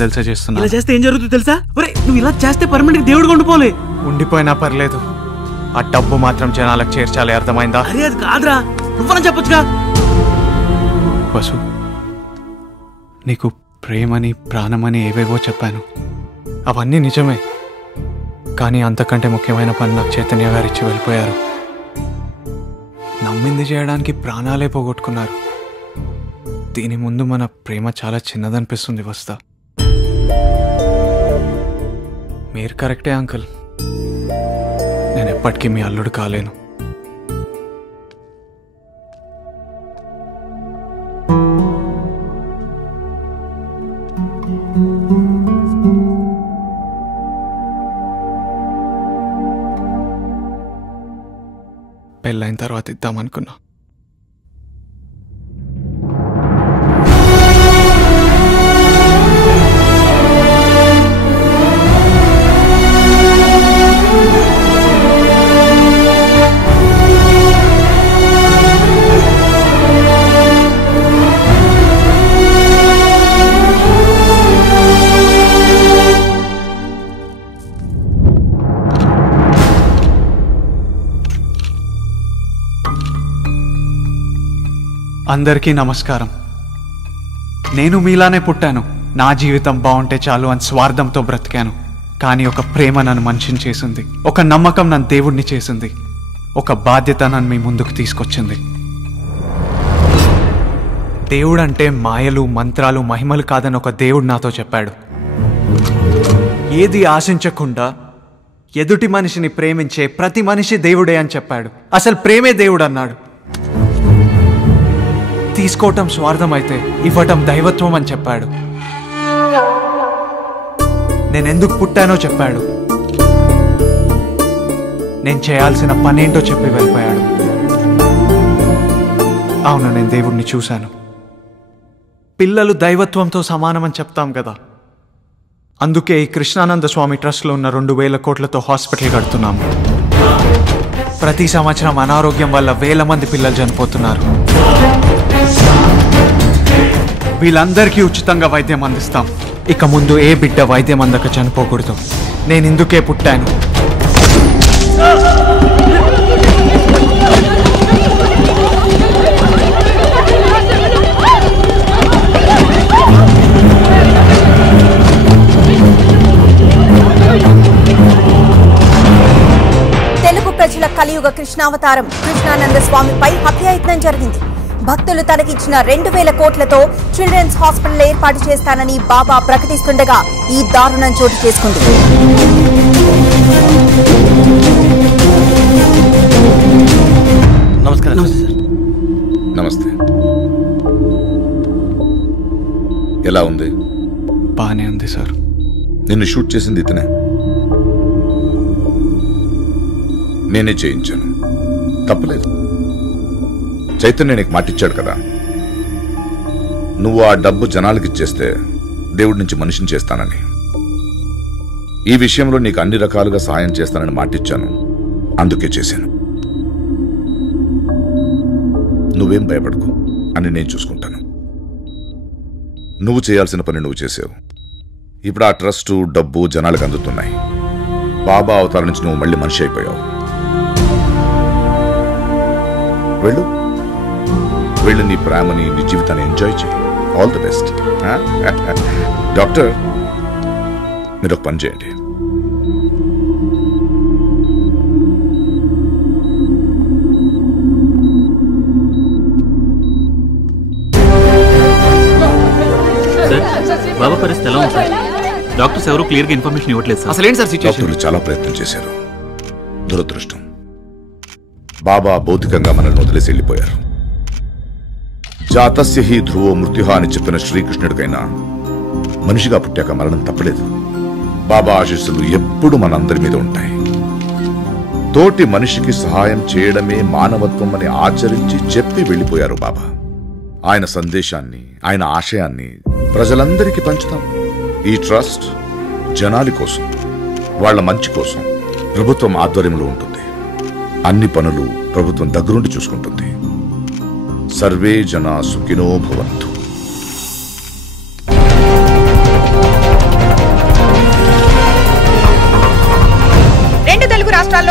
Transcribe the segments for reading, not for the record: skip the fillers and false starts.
తెలుసా చేస్తున్నా. ఇలా చేస్తే ఏం జరుగుతుందో తెలుసా? ఒరే నువ్వు ఇలా చేస్తే పర్మనెంట్ దేవుడిగా ఉండిపోలే. ఉండిపోయినా పర్లేదు, ఆ డబ్బు మాత్రం జనాలకు చేర్చాలి, అర్థమైందా? అరే అది కాదురా, నువ్వని చెప్పొచ్చుగా. వసు, నీకు ప్రేమని ప్రాణమని ఏవేవో చెప్పాను, అవన్నీ నిజమే. కానీ అంతకంటే ముఖ్యమైన పని నాకు చైతన్య గారు ఇచ్చి వెళ్ళిపోయారు. నమ్మింది చేయడానికి ప్రాణాలే పోగొట్టుకున్నారు. దీని ముందు మన ప్రేమ చాలా చిన్నదనిపిస్తుంది వస్తా. మీరు కరెక్టే అంకుల్, నేను ఎప్పటికీ మీ అల్లుడు కాలేను. పెళ్ళైన తర్వాత ఇద్దామనుకున్నా. అందరికీ నమస్కారం. నేను మీలానే పుట్టాను. నా జీవితం బాగుంటే చాలు అని స్వార్థంతో బ్రతికాను. కానీ ఒక ప్రేమ నన్ను మనిషిని చేసింది, ఒక నమ్మకం నన్ను దేవుడిని చేసింది, ఒక బాధ్యత నన్ను మీ ముందుకు తీసుకొచ్చింది. దేవుడు అంటే మాయలు మంత్రాలు మహిమలు కాదని ఒక దేవుడు నాతో చెప్పాడు. ఏది ఆశించకుండా ఎదుటి మనిషిని ప్రేమించే ప్రతి మనిషి దేవుడే అని చెప్పాడు. అసలు ప్రేమే దేవుడు అన్నాడు. తీసుకోవటం స్వార్థం అయితే ఇవ్వటం దైవత్వం అని చెప్పాడు. నేనెందుకు పుట్టానో చెప్పాడు. నేను చేయాల్సిన పనేంటో చెప్పి వెళ్ళిపోయాడు. అవును, నేను దేవుడిని చూశాను. పిల్లలు దైవత్వంతో సమానమని చెప్తాం కదా, అందుకే ఈ కృష్ణానంద స్వామి ట్రస్ట్లో ఉన్న 2,000 కోట్లతో హాస్పిటల్ కడుతున్నాము. ప్రతి సంవత్సరం అనారోగ్యం వల్ల 1,000 మంది పిల్లలు చనిపోతున్నారు. వీళ్ళందరికీ ఉచితంగా వైద్యం అందిస్తాం. ఇక ముందు ఏ బిడ్డ వైద్యం అందక చనిపోకూడదు. నేను ఇందుకే పుట్టాను. తెలుగు ప్రజల కలియుగ కృష్ణావతారం కృష్ణానంద స్వామిపై హత్యాయత్నం జరిగింది. భక్తులు తనకిచ్చిన 2,000 కోట్లతో చిల్డ్రన్స్ హాస్పిటల్ ఏర్పాటు చేస్తానని బాబా ప్రకటిస్తుండగా ఈ దారుణం చోటు చేసుకుంది. నమస్తే. ఎలా ఉంది? బానే ఉంది సార్. నిన్ను షూట్ చేసింది ఇతనే. నేనే చేయించాను, తప్పలేదు. చైతన్య నీకు మాటిచ్చాడు కదా, నువ్వు ఆ డబ్బు జనాలకి ఇచ్చేస్తే దేవుడి నుంచి మనిషిని చేస్తానని. ఈ విషయంలో నీకు అన్ని రకాలుగా సహాయం చేస్తానని మాటిచ్చాను, అందుకే చేశాను. నువ్వేం భయపడకు, అని నేను చూసుకుంటాను. నువ్వు చేయాల్సిన పని నువ్వు చేసావు. ఇప్పుడు ఆ ట్రస్టు డబ్బు జనాలకు అందుతున్నాయి. బాబా అవతారం నుంచి నువ్వు మళ్ళీ మనిషి అయిపోయావు. వెళ్ళు, వెళ్ళి నీ ప్రేమని నీ జీవితాన్ని ఎంజాయ్ చేయి. All the best. డాక్టర్, మీరు ఒక పని చేయండి. బాబా పరిస్థితి ఎలా ఉంది సార్? డాక్టర్స్ ఎవరు క్లియర్ గా ఇన్ఫర్మేషన్ ఇవ్వట్లేదు సార్. అసలు ఏంటి సార్ సిచ్యువేషన్? డాక్టర్లు చాలా ప్రయత్నం చేశారు. దురదృష్టం, బాబా భౌతికంగా మనల్ని వదిలేసి వెళ్ళిపోయారు. జాతస్య హి ధ్రువో మృత్యుహ అని చెప్పిన శ్రీకృష్ణుడికైనా మనిషిగా పుట్టాక మరణం తప్పలేదు. బాబా ఆశీస్సులు ఎప్పుడు మనందరి మీద ఉంటాయి. తోటి మనిషికి సహాయం చేయడమే మానవత్వం అని ఆచరించి చెప్పి వెళ్ళిపోయారు బాబా. ఆయన సందేశాన్ని, ఆయన ఆశయాన్ని ప్రజలందరికీ పంచుతాం. ఈ ట్రస్ట్ జనాలి కోసం, వాళ్ల మంచి కోసం ప్రభుత్వం ఆధ్వర్యంలో ఉంటుంది. అన్ని పనులు ప్రభుత్వం దగ్గరుండి చూసుకుంటుంది. సర్వే జనా సుఖినో భవంతు.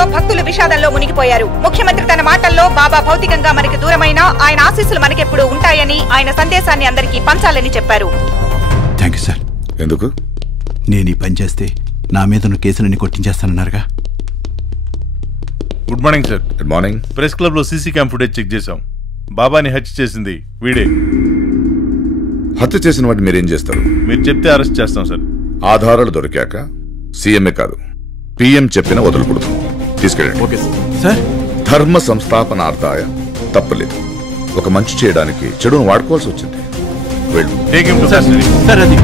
సమయంలో భక్తులు విషాదంలో మునిగిపోయారు. ముఖ్యమంత్రి తన మాటల్లో బాబా భౌతికంగా మనకి దూరమైనా ఆయన ఆశీస్సులు మనకెప్పుడు ఉంటాయని, ఆయన సందేశాన్ని అందరికీ పంచాలని చెప్పారు. Thank you sir. ఎందుకు? నేను ఈ పని చేస్తే నా మీద ఉన్న కేసులన్నీ కొట్టించేస్తానన్నారుగా. Good morning sir. Good morning. Press club లో సీసీ క్యామ్ ఫుటేజ్ చెక్ చేశాం. బాబాని హత్య చేసింది వీడే. హత్య చేసిన వాటిని మీరేం చేస్తారు? మీరు చెప్తే అరెస్ట్ చేస్తాం సార్. ఆధారాలు దొరికాక సీఎంఏ కాదు పిఎం చెప్పిన వదలకూడదు. తీసుకెళ్ళండి. Okay sir. ధర్మ సంస్థాపనార్థాయ తప్పలేదు. ఒక మంచి చేయడానికి చెడును వాడుకోవాల్సి వచ్చింది. వెళ్ళు. Take him to custody. Sir అది